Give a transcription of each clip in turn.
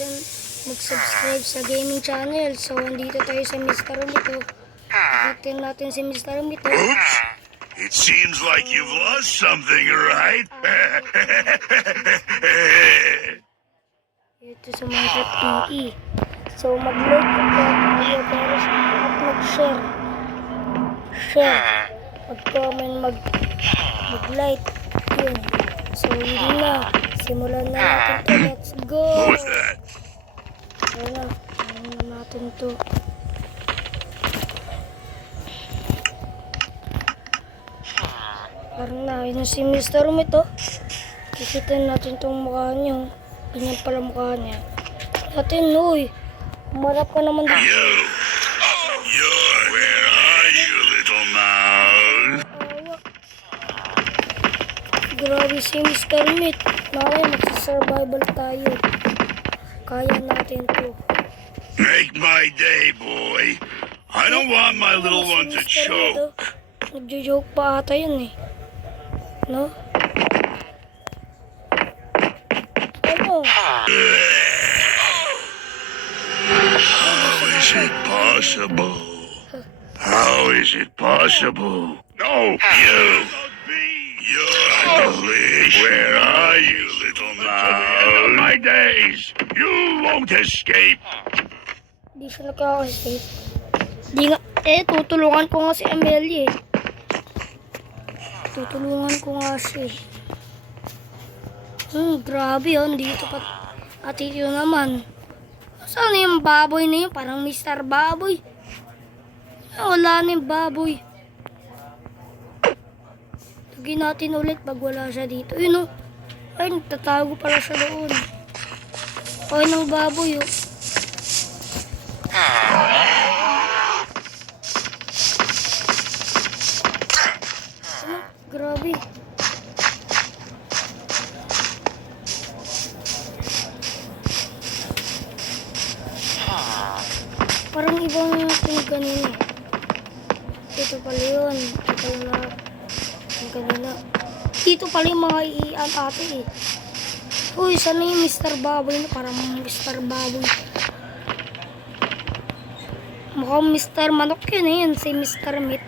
natin mag-subscribe sa gaming channel. So, andito tayo sa Mr. Mito. Nakita natin si Mr. Mito. Oops! It seems like you've lost something, right? Ito sa Minecraft PE. So, mag-like tayo at mag-share. Mag-comment, mag-like. Yun. So, yun na. Simulan na natin to. Let's go! Who's that? Ayun na. Ayun na natin to. Parang na. Ayun na si Mr. Mito. Kikita natin tong mukha niyo. Ganyan pala mukha niya. Natin, uy. Umarap ka naman dito. Where are you, little mouse? Grabe si Mr. Meat. Mamaya magsasurvival tayo. Kaya natin to. Make my day, boy. I don't want my little one to choke. Nagjo-joke pa ata yun eh. No? Ano? How is it possible? How is it possible? No, you. You're delicious. Where are you, little mouse? My days. You won't escape. Di siya nagkaka-escape. Di nga, tutulungan ko nga si Amelie eh. Tutulungan ko nga siya eh. Grabe yun. Dito pa. At ito naman. Saan yung baboy na yun? Parang Mr. Baboy. Wala na yung baboy. Lagyan natin ulit pag wala siya dito. Yun o. Ay, nagtatago pala siya doon. Okay ng baboy o. Grabe. Parang ibang pinagganina. Ito pala yun. Ito pala na kanina. Dito pala yung mga iian ate eh. Uy, sana yung Mr. Baboy na? Parang Mr. Baboy. Mukhang Mr. Manok yun eh. Yun, si Mr. Meat.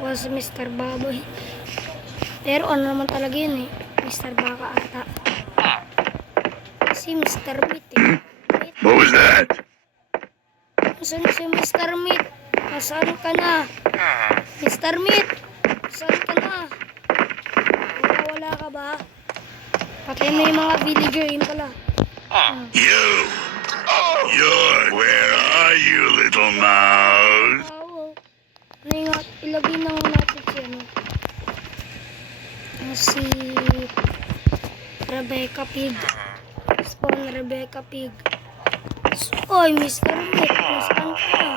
O si Mr. Baboy. Pero ano naman talaga yun eh. Mr. Baka ata. Si Mr. Meat eh. What was that? Saan si Mr. Meat? Nasaan ka na? Mr. Meat! Nasaan ka na? Wala ka ba? Patay mo yung mga villager yun pala. Where are you, little mouse? Ano nga, ilagay na natin si ano. Si Rebecca Pig. Spawn Rebecca Pig. Oy, Mr. Meat, nasaan ka?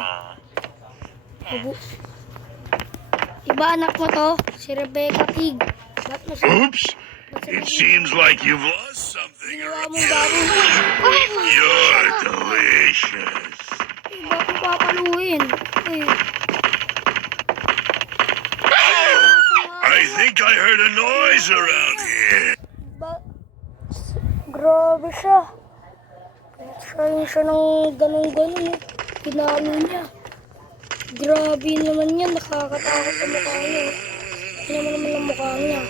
Iba anak mo to, si Rebecca Pig. Ba't mo siya? Oops! It seems like you've lost something. Ginawa mong baboy. You're delicious. Iba ko papaluin. Uy. I think I heard a noise around here. Grabe siya. Try siya ng ganun-ganun. Pinalo niya. Grabe naman yan. Nakakatakot ang mukha niya. Tingnan mo naman ang mukha niya.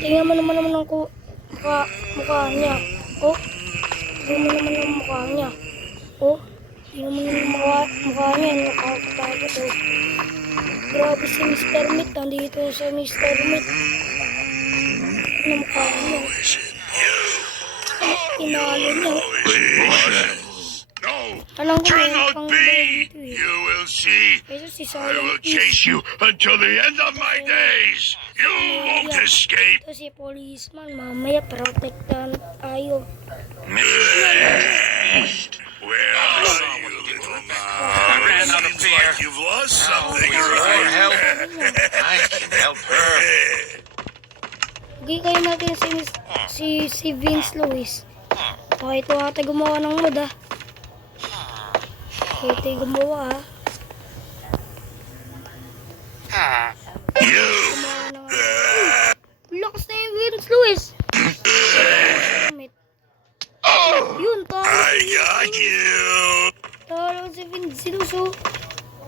Tingnan mo naman ang mukha niya. Oh. Tingnan mo naman ang mukha niya. Oh. Tingnan mo naman ang mukha niya. Nakakatakot oh. Grabe si Mr. Meat. Nandito sa Mr. Meat. Ano mukha niya? Pinalo niya. No, Alam ko cannot pang be. dito eh. You will see. Ito si I will Silent chase you until the end of my days. You won't escape. Ito si policeman. Mamaya protektahan tayo. Where are you, little mouse? I ran out of Seems beer. like you've lost something, For right? help. I can help her. Hindi kayo natin si Vince Lewis. Okay, ito ata gumawa ng mod ah. Okay, ito yung gumawa ah. You. Gumawa ng lakas na yung Vince Lewis. Yun, talo I si got you. Talo si Vincius, oh.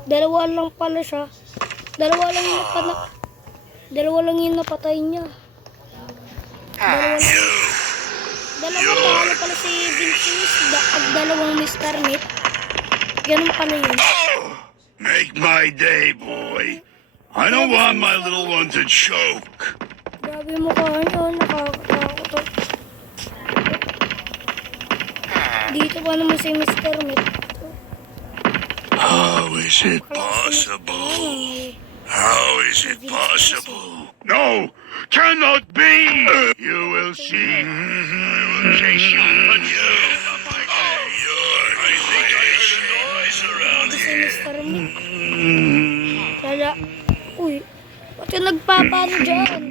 Dalawa lang pala siya. Dalawa lang yung napatay niya. Dalawa talo pala si Vincius at dalawang Mr. Meat. Ganun pala yun. Make my day, boy. I don't want my little one to choke. Grabe mo ka niya, nakakatakot. Oh. Dito pa naman si Mr. Meat. How is it possible? How is it possible? No, cannot be. You will see. I will chase you until I think I heard a noise around Si here. Mr. Meat. Lala. Uy, ba't ka nagpapano dyan?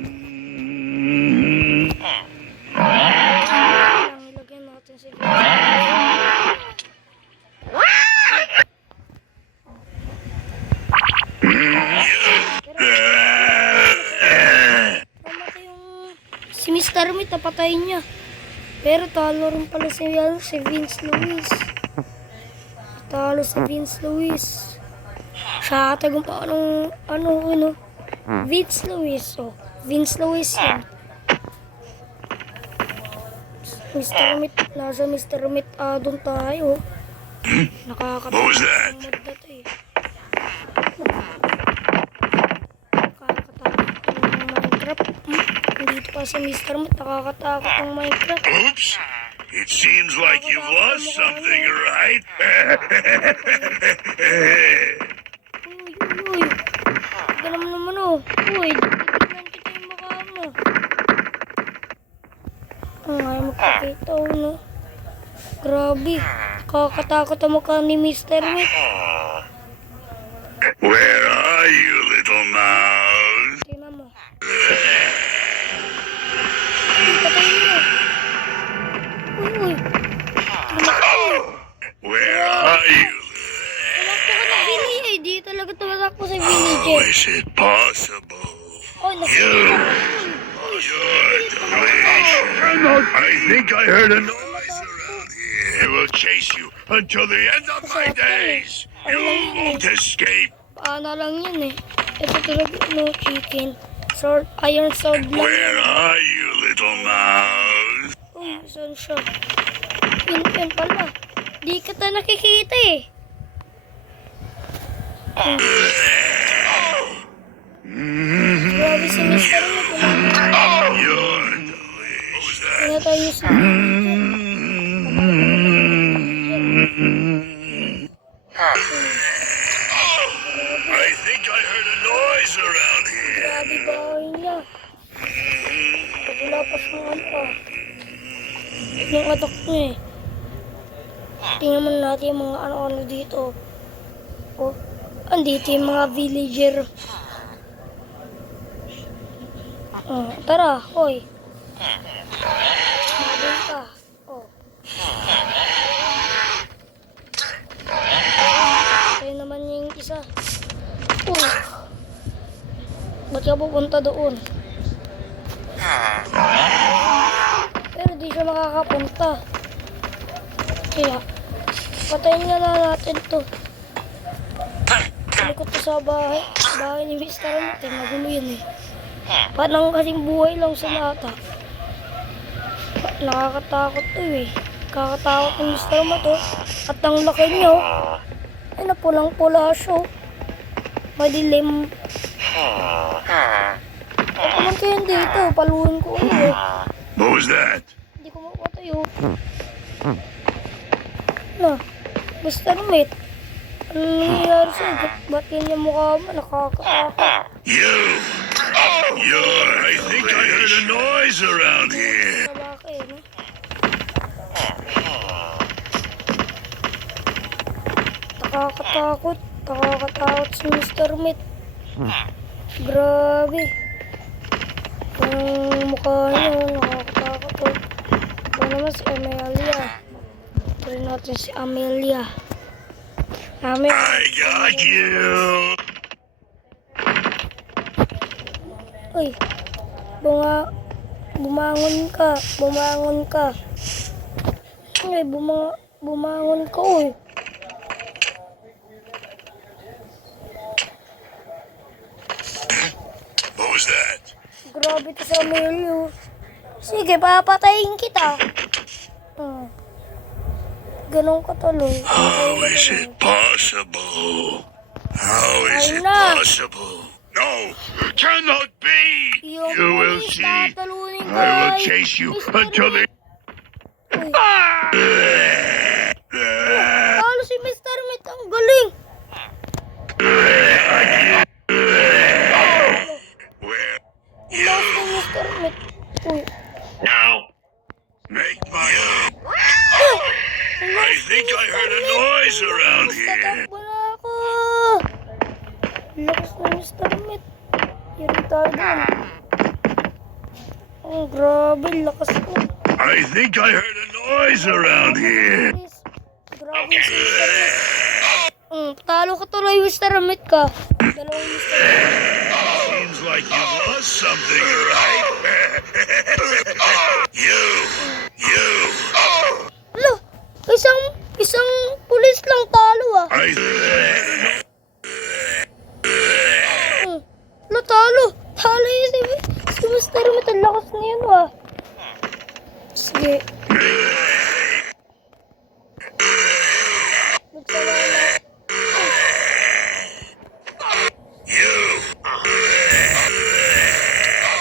Ilagyan natin si Namatay yung si Mr. Meat, napatay niya. Pero talo rin pala si Vince Lewis. Talo si Vince Lewis. Siya atagong pa ano. Vince Lewis, oh. Vince Lewis yun. Mr. Meat, nasa Mr. Meat, doon tayo. What was that? Nakakatakot eh. Nakakatakot ng Minecraft. Dito pa sa Mr. Meat, nakakatakot ng Minecraft. Oops. It seems like you've lost something, right? Uy. Ganun naman oh. Uy, tignan kita yung mukha mo. Ay, magpakita oh, no. Grabe. Nakakatakot ang mukha ni Mr. Meat. Where are you, little mouse? Tingnan mo. Uy, patayin mo. Uy. Where are you? Tumakbo ka ng village eh. Di talaga tumakbo sa How villager. is it possible? Oh, You're delicious. I think I heard a noise around here. I will chase you until the end of my days. You won't escape. Paano lang yan eh. Ito talaga no chicken. Sword, iron sword lang. Where are you, little mouse? Oh, saan siya? Yun pala. Di kita nakikita eh. Grabe si Mr. Meat. You're delicious. Kaya tayo sa... I think I heard a noise around here. Grabe bahay niya. Pag wala pa siyang ano. Yung atok niya eh. Tingnan mo natin yung mga ano-ano dito. Oh, andito yung mga villager. Oh, tara, hoy. Mabuhay ka. Oh. Tayo naman yung isa. Oh. Ba't ka pupunta doon? Pero di siya makakapunta. Kaya, patayin nga na natin to. Salikot to sa bahay. Bahay ni Mr. Meat. Magulo yun eh. Parang kasing buhay lang sa nata. Nakakatakot to eh. Nakakatakot ng Mr. Meat oh. At ang laki niyo. Ay, napulang-pula siya. Madilim. At naman kayo dito. Paluin ko ulit. What was that? Hindi ko makatayo. Na, Mr. Meat. Ano nangyayari sa'yo? Ba't yan yung mukha mo? Nakakatakot. I think I heard a noise around here. Lalaki, no? Nakakatakot. Nakakatakot si Mr. Meat. Grabe. Ang mukha niya, nakakatakot. Oh. Ito naman si Amelia. Ito natin si Amelia. I got you. Uy, bumangon ka. Ay, bumangon ko eh. What was that? Grabe to sa Amelio. Sige, papatayin kita. Ganun ka tuloy. How is it possible? How is it Ayun na. possible? No, cannot be. Yung You will pulis, see. tatalunin ka. I will chase you until the. Uy, talo si Mr. Meat. Ang galing. Where? Lakas ni Mr. Meat. Uy. Now, make my. I think I heard a noise around here. Tatakbo na ako. Lakas ni Mr. Meat. Yun tayo doon. Oh, grabe. Lakas mo. I think I heard a noise around here. Grabe si Mr. Meat. Talo ka tuloy, Mr. Meat ka. Dalawang Mr. Meat. Seems like you lost something, right? You. Alo, isang pulis lang talo ah. Talo. Talo yun si Mr. Meat. Ang lakas na yun ah. Sige. Magsalala.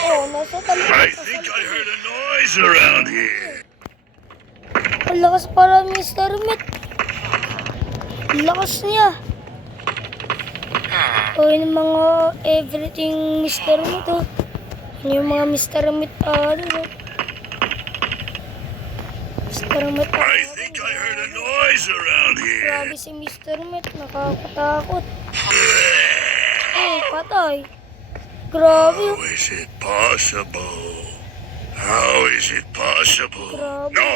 Oh, nasa talo. I think I heard a noise around here. Ang lakas para Mr. Meat. Ang lakas niya. O yung mga everything Mr. Meat oh. Yung mga Mr. Meat ano. Mr. Meat I think I heard a noise around here. Grabe si Mr. Meat. Nakakatakot. Ay, patay. Grabe. How is it possible? How is it possible? Grabe. No,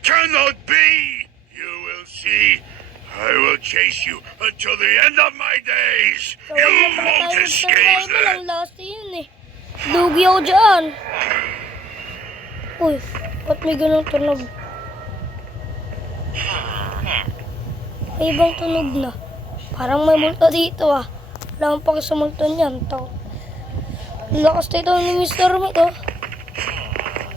cannot be. You will see. I will chase you until the end of my days. Kaya You naman won't tayo escape survival. that. Ang last yun eh. Dugi ako dyan. Uy, ba't may ganun tunog? May ibang tunog na. Parang may multo dito ah. Wala akong pakisumulton yan. Ang lakas nito ni Mr. Meat oh.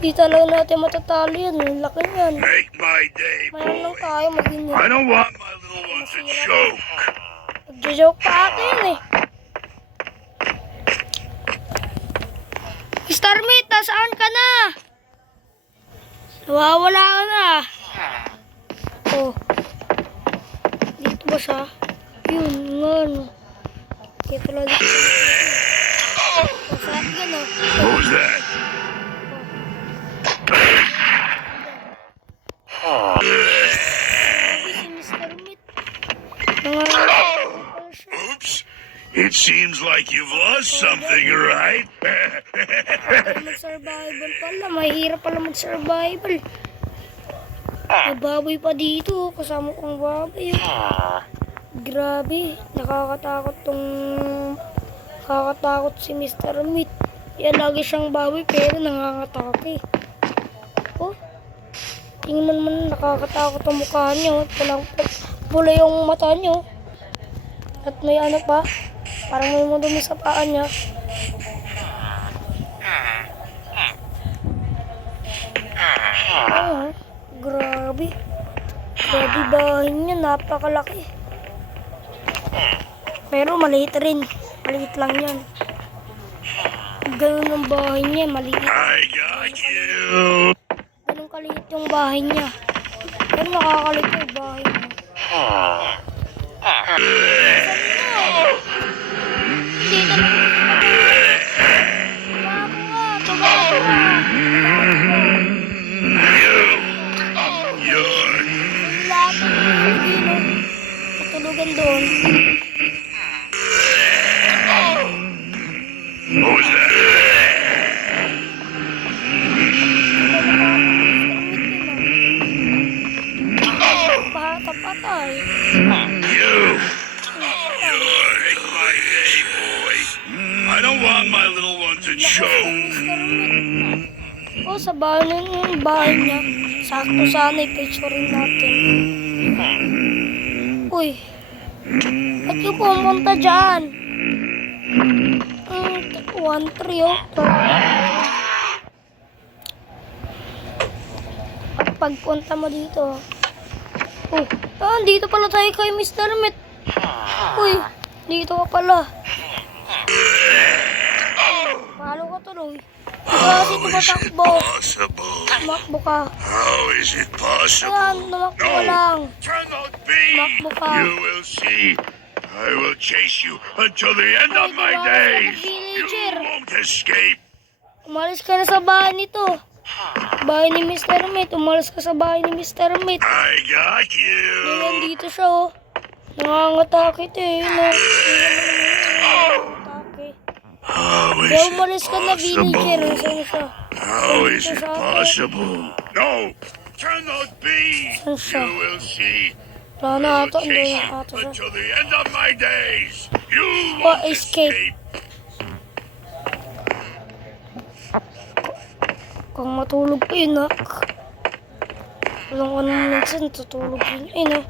Di talaga natin matatalo yan. Ang laki yan. Make my day, Mayroon lang boy. tayo mag-inyo. I don't want my little one to choke. Nagjo-joke pa ata yun eh. Mr. Meat, nasaan ka na? Nawawala ka na. Oh. Dito ba siya? Yun, nga no. Okay, pala dito. Masarap yan oh. What was that? Sabi si Mr. Meat. Nangangalit pala siya. Oops. It seems like you've lost something, right? Mag-survival pala. Mahirap pala mag-survival. May baboy pa dito. Kasama kong baboy. Grabe. Nakakatakot si Mr. Meat. Yan lagi siyang baboy pero nangangatake. Oh. Tingnan man nakakatakot ang mukha niyo. Pula yung mata niyo. At may ano pa. Parang may madumi sa paa niya. Grabe. Grabe bahay niya. Napakalaki. Pero maliit rin. Maliit lang yan. Ganun ang bahay niya. Maliit. I got you. Ganun kaliit yung bahay niya. Pero nakakalit yung bahay niya. Dito na. Tumago ka. You're. Lahat ng dino. Tutulugan doon. What was that? Patay. You're making my day, boy. I don't want my little one to choke. O, sa bahay niya. Sakto sana i-picturein natin. Uy. Ba't yung pumunta dyan? 1-3 oh. Pagpunta mo dito. Uy. Dito pala tayo kay Mr. Met. Uy. Dito ka pala. Palo ka tuloy. Kasi tumatakbo. Possible. Tumakbo ka. How is it possible? Ayan, tumakbo ka lang. Cannot be. Tumakbo ka. You will see. I will chase you until the end of my tumakas ka ng days. You villager. won't escape. Umalis ka na sa bahay nito. Bahay ni Mr. Met. Umalis ka sa bahay ni Mr. Met. I got you. Nandito siya oh. Nangangatake ito eh. Nangangatake. How is Kaya it umalis ka na villager. possible? Nasaan siya? How is Nandito it sa atin. possible? No, cannot be. Saan siya? You will see. Wala na I ata. will Hindi chase na you ata siya. until the end of my days. You What won't escape? escape. Kung matulog ka yun ha. Walang anong minsan tutulog yun. Ayun ha.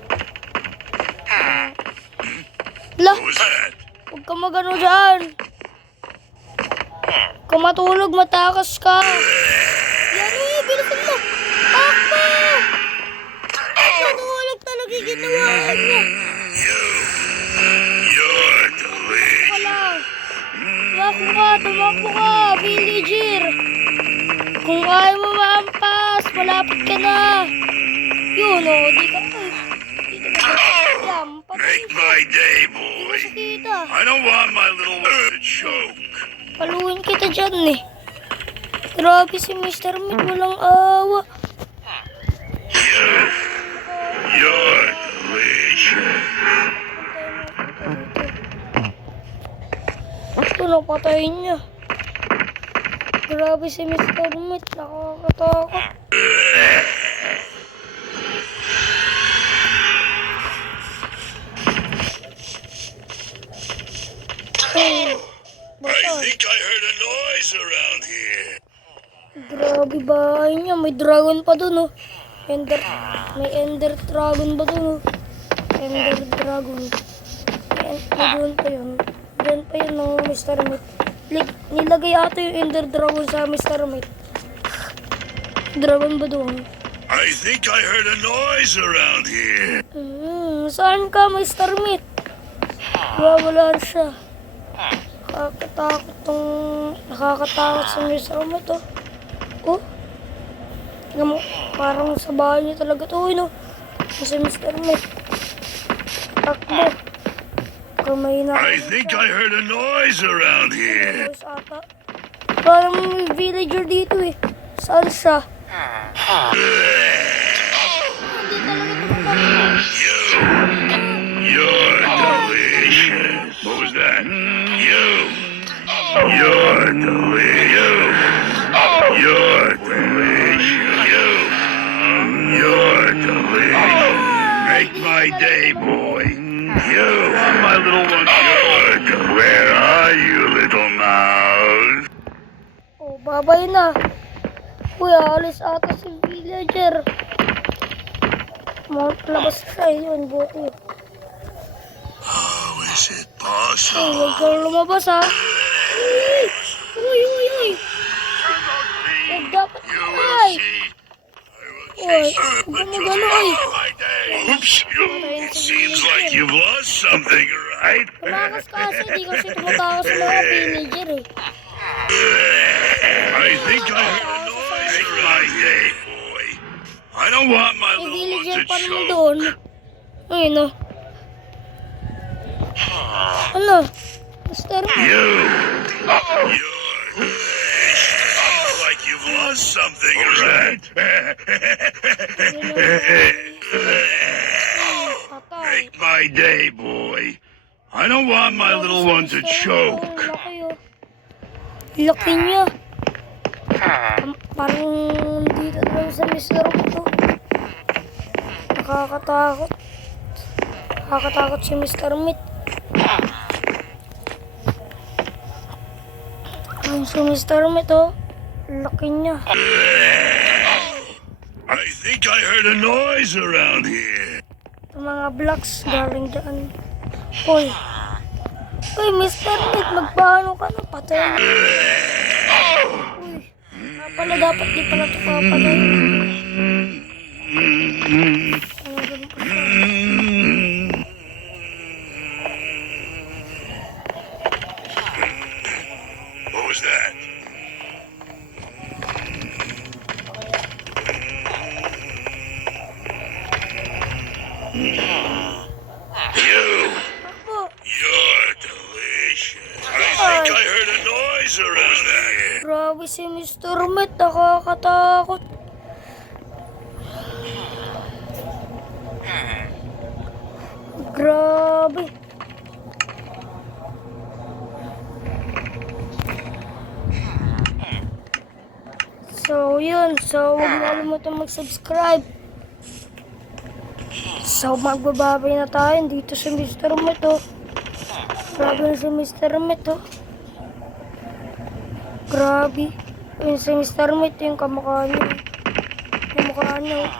La, What was that? huwag ka magano dyan. Kung matulog, matakas ka. Yan eh, bilisan mo. Takbo! Matulog talaga yung ginawa niya. You're delicious. Wala. Tumakbo ka, villager. Kung ayaw mo maampas, malapit ka na. Yun o, di ka. Ay, di ka ba? Yam, patay Make my day, boy. sa kita. I don't want my little one to choke. Paluin kita dyan eh. Grabe si Mr. Meat, walang awa. You're delicious. Ito, napatayin niya. Grabe si Mr. Meat, nakakatakot. Ay, I basta. think I heard a noise around here. Grabe bahay niya. May dragon pa dun, oh. May ender dragon ba dun, oh. Ender dragon. May doon pa yun. Doon pa yun ng Mr. Meat. Nilagay ata yung ender dragon sa Mr. Meat. Dragon ba doon? I think I heard a noise around here. Saan ka, Mr. Meat? Wala siya. Nakakatakot sa Mr. Meat, oh. Oh. Tignan mo, parang sa bahay niya talaga to, no? Kasi Mr. Meat. Takbo. Kamay na. I think I heard a noise around here. Boys ata. Parang may villager dito eh. Saan siya? You're delicious. What was that? You're delicious. You're delicious. You're delicious. Make my day, boy. You are my little one. Good. Where are you, little mouse? Oh, babay na. Uy, alis ata si villager. Labas siya yun, buti. How is it Ay, possible? huwag kang lumabas ha. Uy. Huwag dapat You ay. will see. I will Uy, chase you huwag mo until gano the ay. end of my days. Oops. It seems like you've lost something, right? Tumakas kasi, di kasi tumatakas sa mga villager eh. I think I heard a noise around my day, boy. I don't want my May little one villager to pa naman choke. doon. Ayun o. Ano? Mr. Meat. You're like you've lost something, right? Patay. Make my day, boy. I don't want my little one to choke. Laki oh. Laki niya. Parang dito lang sa Mr. Meat to. Nakakatakot. Nakakatakot si Mr. Meat. Ang si Mr. Meat oh. Laki niya. I think I heard a noise around here. Yung mga blocks galing dyan. Uy, Mr. Meat, magpaano ka na? Patay mo. Uy, pala dapat di pala ito papatay. Ano ganun pa siya? What was that? You! Ako, You're delicious. I think I heard a noise around here. grabe si Mr. Meat, nakakatakot. Grabe. So, yun. So, huwag mo kalimutan mag-subscribe. So, magbababay na tayo dito sa Mr. Meat, oh. Grabe na si Mr. Meat, oh. Grabe. Yun si Mr. Meat, yung kamukha niya. Yung mukha niya, oh.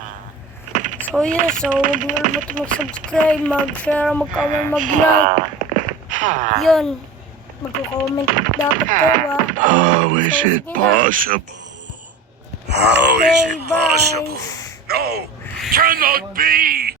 So, yun. So, huwag mo kalimutan mag-subscribe, mag-share, mag-comment, mag-like. Yun. Mag-comment dapat kayo, ah. How is it possible? How is Okay, it bye. possible? No, cannot be!